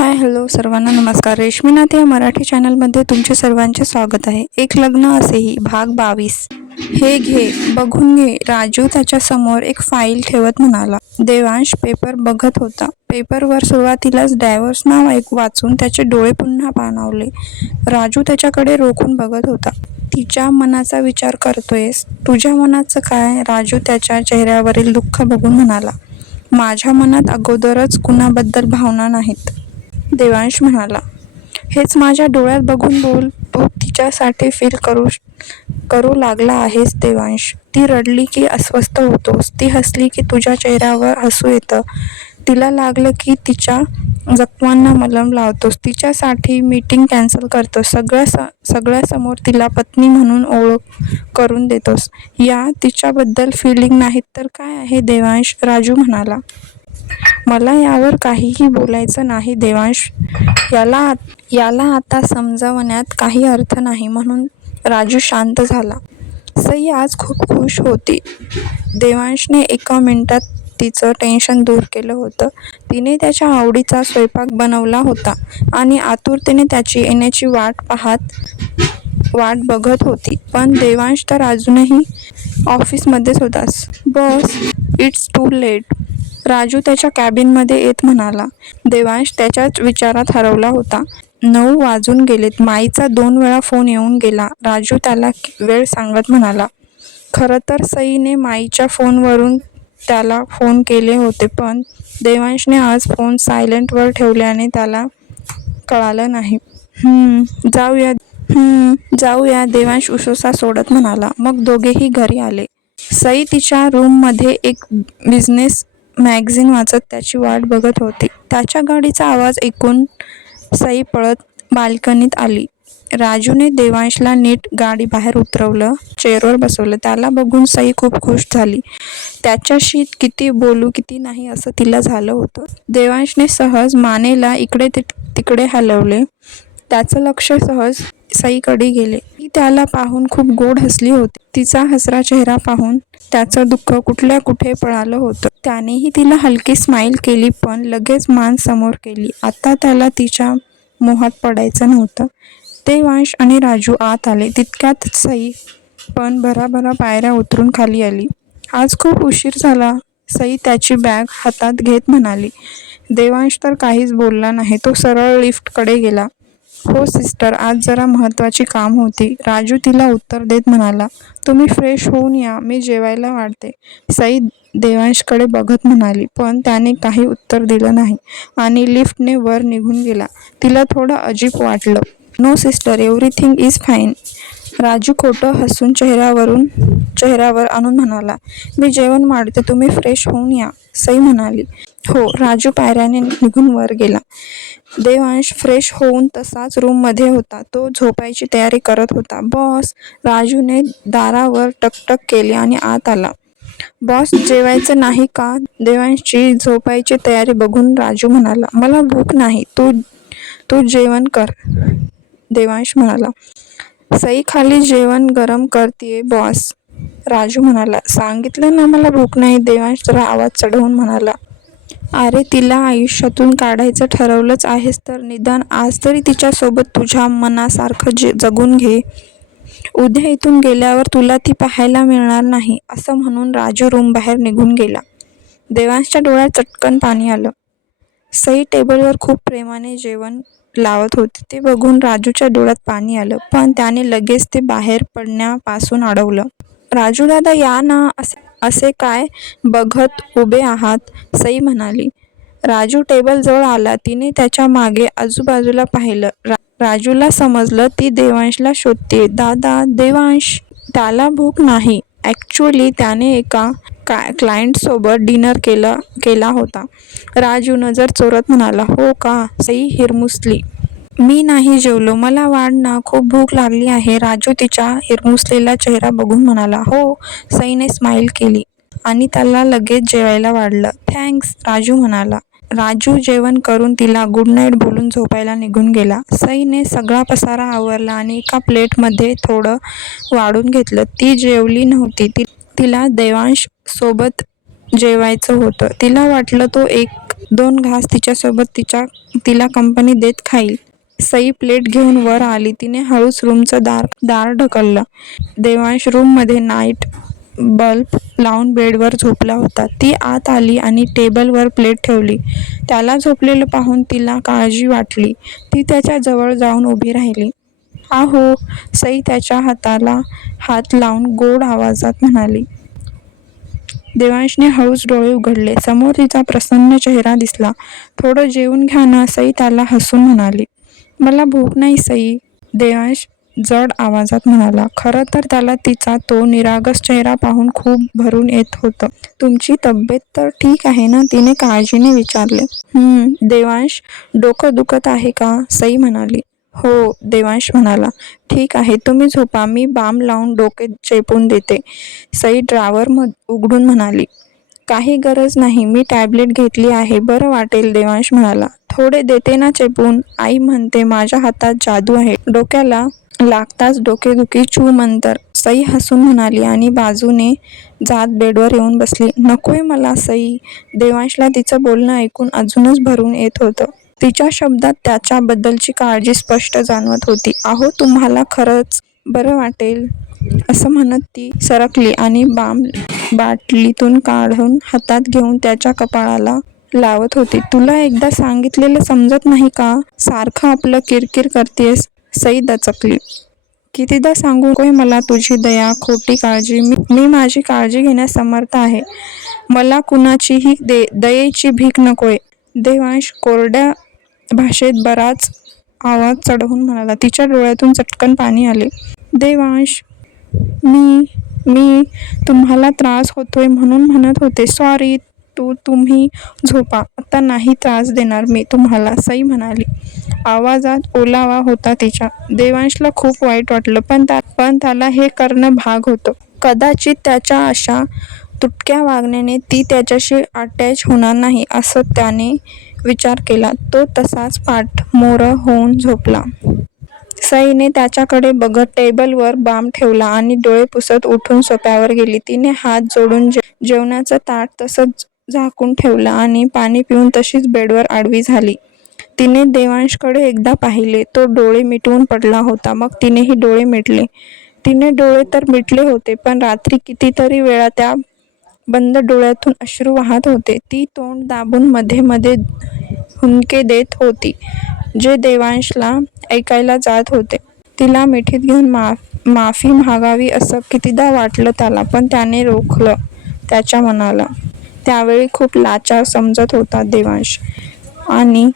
Hi hello सर्वांना नमस्कार. रेश्मीनाथ या मराठी चॅनलमध्ये तुमचे सर्वांचे स्वागत आहे. एक लग्न असेही भाग बावीस. हे घे बघून घे. राजू त्याच्यासमोर एक फाईल ठेवत म्हणाला. देवांश पेपर बघत होता. पेपरवर सुरुवातीलाच डायव्हर्स नाव ऐक वाचून त्याचे डोळे पुन्हा पाणावले. राजू त्याच्याकडे रोखून बघत होता. तिच्या मनाचा विचार करतोयस? तुझ्या मनाचं काय? राजू त्याच्या चेहऱ्यावरील दुःख बघून म्हणाला. माझ्या मनात अगोदरच कुणाबद्दल भावना नाहीत. देवांश म्हणाला हेच माझ्या डोळ्यात बघून बोल तू तिच्यासाठी फील करू करू लागला आहेस देवांश. ती रडली की अस्वस्थ होतोस ती हसली की तुझ्या चेहऱ्यावर हसू येतं. तिला लागलं की तिच्या जखमांना मलम लावतोस. तिच्यासाठी मीटिंग कॅन्सल करतोस. सगळ्या स सगळ्यासमोर तिला पत्नी म्हणून ओळख करून देतोस. या तिच्याबद्दल फिलिंग नाहीत तर काय आहे देवांश? राजू म्हणाला. मला यावर काहीही बोलायचं नाही देवांश. याला याला आता समजावण्यात काही अर्थ नाही म्हणून राजू शांत झाला. सई आज खूप खुश होती. देवांशने एका मिनिटात तिचं टेन्शन दूर केलं होतं. तिने त्याच्या आवडीचा स्वयंपाक बनवला होता आणि आतुरतेने त्याची येण्याची वाट पाहत वाट बघत होती. पण देवांश तर अजूनही ऑफिसमध्येच होतास बस इट्स टू लेट राजू त्याच्या कॅबिनमध्ये येत म्हणाला देवांश त्याच्याच विचारात हरवला होता. नऊ वाजून गेलेत. माईचा दोन वेळा फोन येऊन गेला. राजू त्याला वेळ सांगत म्हणाला खरं तर सईने माईच्या फोनवरून त्याला फोन केले होते पण देवांशने आज फोन सायलेंटवर ठेवल्याने त्याला कळालं नाही. जाऊया. जाऊया. देवांश उशोसा सोडत म्हणाला. मग दोघेही घरी आले. सई तिच्या रूममध्ये एक बिझनेस मॅगझिन वाचत त्याची वाट बघत होती. त्याच्या गाडीचा आवाज ऐकून सई पळत बाल्कनीत आली. राजूने देवांशला नीट गाडी बाहेर उतरवलं चेअरवर बसवलं. त्याला बघून सई खूप खुश झाली. त्याच्याशी किती बोलू किती नाही असं तिला झालं होतं. देवांशने सहज मानेला इकडे ति- तिकडे हलवले. त्याचं लक्ष सहज सईकडे गेले. ती त्याला पाहून खूप गोड हसली होती. तिचा हसरा चेहरा पाहून त्याचं दुःख कुठल्या कुठे पळालं होतं? त्यानेही तिला हलकी स्माईल केली पण लगेच मान समोर केली. आता त्याला तिच्या मोहात पडायचं नव्हतं. ते वांश आणि राजू आत आले. तितक्यात सई पण भराभरा पायऱ्या उतरून खाली आली. आज खूप उशीर झाला. सई त्याची बॅग हातात घेत म्हणाली. देवांश तर काहीच बोलला नाही. तो सरळ लिफ्टकडे गेला. हो सिस्टर आज जरा महत्त्वाची काम होती. राजू तिला उत्तर देत म्हणाला तुम्ही फ्रेश होऊन या मी जेवायला वाढते. सई देवांशकडे बघत म्हणाली पण त्याने काही उत्तर दिलं नाही. आणि लिफ्टने वर निघून गेला. तिला थोडं अजीब वाटलं. No sister everything is fine Raju खोटं हसून चेहऱ्यावरून चेहऱ्यावर आणून म्हणाला मी जेवण मांडते तुम्ही फ्रेश होऊन या. सई म्हणाली हो. राजू पायऱ्याने निघून वर गेला. देवांश फ्रेश होऊन तसाच रूममध्ये होता. तो झोपायची तयारी करत होता. बॉस राजूने दारावर टकटक केली आणि आत आला. बॉस जेवायचं नाही का? देवांशची झोपायची तयारी बघून राजू म्हणाला मला भूक नाही. तू तू जेवण कर. देवांश म्हणाला सई खाली जेवण गरम करते बॉस राजू म्हणाला सांगितलं ना मला भूक नाही. देवांश जरा आवाज चढवून म्हणाला अरे तिला आयुष्यातून काढायचं ठरवलंच आहेस तर निदान आज तरी तिच्यासोबत तुझ्या मनासारखं जे जगून घे. उद्या इथून गेल्यावर तुला ती पाहायला मिळणार नाही असं म्हणून राजू रूम बाहेर निघून गेला. देवांशच्या डोळ्यात चटकन पाणी आलं. सई टेबलवर खूप प्रेमाने जेवण लावत होती ते बघून राजूच्या डोळ्यात पाणी आलं पण त्याने लगेच ते बाहेर पडण्यापासून अडवलं. राजू दादा या ना असं असे काय बघत उभे आहात? सई म्हणाली. राजू टेबलजवळ आला. तिने त्याच्यामागे आजूबाजूला पाहिलं. रा राजूला समजलं ती देवांशला शोधते दादा देवांश त्याला भूक नाही. ॲक्च्युली त्याने एका का क्लायंटसोबत डिनर केलं केला होता. राजू नजर चोरत म्हणाला हो का? सई हिरमुसली. मी नाही जेवलो. मला वाढ ना खूप भूक लागली आहे. राजू तिच्या हिरमुसलेला चेहरा बघून म्हणाला हो. सईने स्माईल केली आणि त्याला लगेच जेवायला वाढलं. थँक्स राजू म्हणाला. राजू जेवण करून तिला गुड नाईट बोलून झोपायला निघून गेला. सईने सगळा पसारा आवरला आणि एका प्लेटमध्ये थोडं वाढून घेतलं. ती जेवली नव्हती. ती तिला देवांश सोबत जेवायचं होतं. तिला वाटलं तो एक दोन घास तिच्यासोबत तिच्या तिला कंपनी देत खाईल. सई प्लेट घेऊन वर आली. तिने हळूच रूमचं दार दार ढकललं. देवांश रूममध्ये नाईट बल्ब लावून बेडवर झोपला होता. ती आत आली आणि टेबलवर प्लेट ठेवली. त्याला झोपलेलं पाहून तिला काळजी वाटली. ती त्याच्याजवळ जाऊन उभी राहिली. आहो सई त्याच्या हाताला हात लावून गोड आवाजात म्हणाली. देवांशने हळूच डोळे उघडले. समोर तिचा प्रसन्न चेहरा दिसला. थोडं जेवून घ्या ना सई त्याला हसून म्हणाली. मला भूक नाही सई देवांश जड आवाजात म्हणाला. खरं तर त्याला तिचा तो निरागस चेहरा पाहून खूप भरून येत होतं. तुमची तब्येत तर ठीक आहे ना? तिने काळजीने विचारले. हम्म देवांश डोकं दुखत आहे का? सई म्हणाली. हो देवांश म्हणाला. ठीक आहे तुम्ही झोपा. मी बाम लावून डोके चेपून देते. सई ड्रावर मध उघडून म्हणाली. काही गरज नाही. मी टॅबलेट घेतली आहे. बरं वाटेल देवांश म्हणाला. थोडे देते ना चेपून. आई म्हणते माझ्या हातात जादू आहे. डोक्याला लागताच डोकेदुखी चू मंतर. सई हसून म्हणाली आणि बाजूने जात बेडवर येऊन बसली. नकोय मला सई. देवांशला तिचं बोलणं ऐकून अजूनच भरून येत होतं. तिच्या शब्दात त्याच्याबद्दलची काळजी स्पष्ट जाणवत होती. अहो तुम्हाला खरंच बरं वाटेल. असं म्हणत ती सरकली आणि बाम बाटलीतून काढून हातात घेऊन त्याच्या कपाळाला लावत होती. तुला एकदा सांगितलेलं समजत नाही का? सारखं आपलं किरकिर करतेस. सई दचकली कितीदा सांगू कोय मला तुझी दया खोटी काळजी? मी मी माझी काळजी घेण्यास समर्थ आहे. मला कुणाचीही दे दयेची भीक नकोय. देवांश कोरड्या भाषेत बराच आवाज चढवून म्हणाला. तिच्या डोळ्यातून चटकन पाणी आले. देवांश मी मी तुम्हाला त्रास होतोय म्हणून म्हणत होते. सॉरी तू तुम्ही झोपा. आता नाही त्रास देणार मी तुम्हाला सई म्हणाली. आवाजात ओलावा होता तिच्या. देवांशला खूप वाईट वाटलं पण त्या पण त्याला हे करणं भाग होतं. कदाचित त्याच्या अशा तुटक्या वागण्याने ती त्याच्याशी अटॅच होणार नाही असं त्याने विचार केला. तो तसाच पाठ मोरं होऊन झोपला. सईने त्याच्याकडे बघत टेबलवर बाम ठेवला आणि डोळे पुसत उठून सोप्यावर गेली. तिने हात जोडून जे जेवणाचं ताट तसंच झाकून ठेवलं आणि पाणी पिऊन तशीच बेडवर आडवी झाली. तिने देवांशकडे एकदा पाहिले. तो डोळे मिटवून पडला होता. मग तिनेही डोळे मिटले. तिने डोळे तर मिटले होते पण रात्री कितीतरी वेळा त्या बंद डोळ्यातून अश्रू वाहत होते. ती तोंड दाबून मध्ये मध्ये हुंके देत होती. जे देवांशला ऐकायला जात होते. तिला मिठीत घेऊन माफ माफी मागावी असं कितीदा वाटलं त्याला पण त्याने रोखलं. त्याच्या मनाला. त्यावेळी खूप लाचार समजत होता देवांश. आणि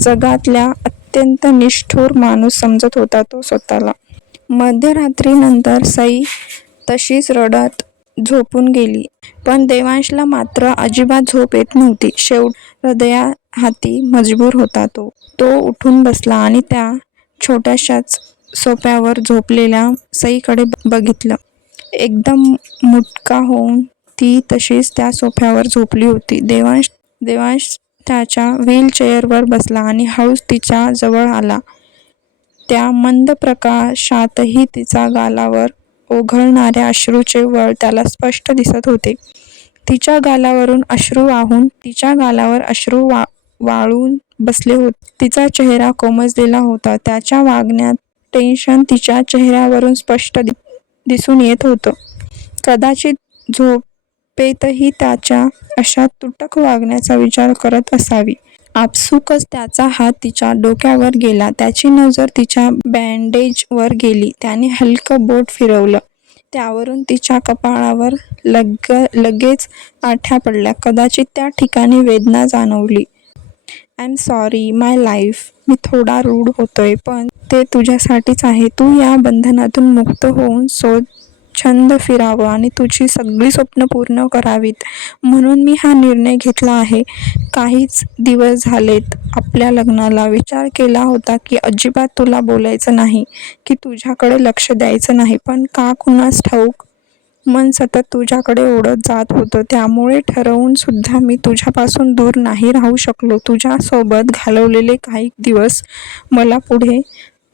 जगातल्या अत्यंत निष्ठुर माणूस समजत होता तो स्वतःला. मध्यरात्रीनंतर सई तशीच रडत झोपून गेली. पण देवांशला मात्र अजिबात झोप येत नव्हती. शेवट हृदया हाती मजबूर होता तो. तो उठून बसला आणि त्या छोट्याशाच सोप्यावर झोपलेल्या सईकडे बघितलं. एकदम मुटका होऊन ती तशीच त्या सोफ्यावर झोपली होती. देवांश देवांश त्याच्या व्हीलचेअरवर बसला आणि हळूच तिच्या जवळ आला. त्या मंद प्रकाशातही तिचा गालावर ओघळणाऱ्या अश्रूचे वळ त्याला स्पष्ट दिसत होते. तिच्या गालावरून अश्रू वाहून तिच्या गालावर अश्रू वा वाळून बसले होते. तिचा चेहरा कोमजलेला होता. त्याच्या वागण्यात टेन्शन तिच्या चेहऱ्यावरून स्पष्ट दि दिसून येत होतं. कदाचित झोपेतही त्याच्या अशा तुटक वागण्याचा विचार करत असावी. आपसुकच त्याचा हात तिच्या डोक्यावर गेला. त्याची नजर तिच्या बँडेजवर गेली. त्याने हलकं बोट फिरवलं. त्यावरून तिच्या कपाळावर लग लगेच आठ्या पडल्या. कदाचित त्या ठिकाणी वेदना जाणवली. I am sorry my life मी थोडा रूढ होतोय पण ते तुझ्यासाठीच आहे. तू या बंधनातून मुक्त होऊन सो छंद फिरावं आणि तुझी सगळी स्वप्न पूर्ण करावीत. म्हणून मी हा निर्णय घेतला आहे. काहीच दिवस झालेत आपल्या लग्नाला विचार केला होता की अजिबात तुला बोलायचं नाही की तुझ्याकडे लक्ष द्यायचं नाही पण का कुणास ठाऊक? मन सतत तुझ्याकडे ओढत जात होतं. त्यामुळे ठरवून सुद्धा मी तुझ्यापासून दूर नाही राहू शकलो. तुझ्यासोबत घालवलेले काही दिवस मला पुढे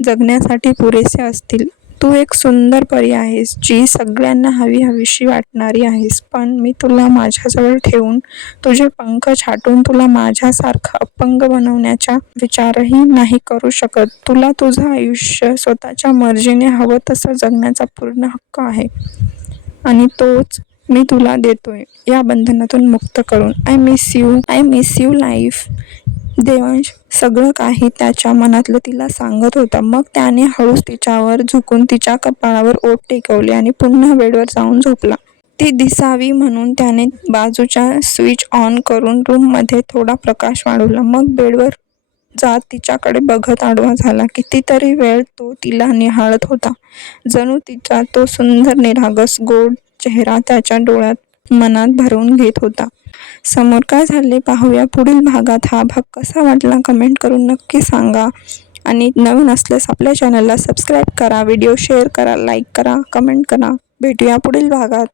जगण्यासाठी पुरेसे असतील. तू एक सुंदर परी आहेस जी सगळ्यांना हवी हवीशी वाटणारी आहेस. पण मी तुला माझ्याजवळ ठेवून तुझे पंख छाटून तुला माझ्यासारखं अपंग बनवण्याचा विचारही नाही करू शकत. तुला तुझं आयुष्य स्वतःच्या मर्जीने हवं तसं जगण्याचा पूर्ण हक्क आहे. आणि तोच मी तुला देतोय. या बंधनातून मुक्त करून. I miss you I miss you life Devansh सगळं काही त्याच्या मनातलं तिला सांगत होता. मग त्याने हळूच तिच्यावर झुकून तिच्या कपाळावर ओठ टेकवले आणि पुन्हा बेडवर जाऊन झोपला. ती दिसावी म्हणून त्याने बाजूच्या स्विच ऑन करून रूममध्ये थोडा प्रकाश वाढवला. मग बेडवर जात तिच्याकडे बघत आडवा झाला कितीतरी वेळ तो तिला निहाळत होता. जणू तिचा तो सुंदर निरागस गोड चेहरा त्याच्या डोळ्यात मनात भरून घेत होता. समोर काय झाले पाहूया. पुढील भागात हा भाग कसा वाटला कमेंट करून नक्की सांगा. आणि नवीन असल्यास आपल्या चॅनलला सबस्क्राईब करा व्हिडिओ शेअर करा लाईक करा कमेंट करा. भेटूया पुढील भागात.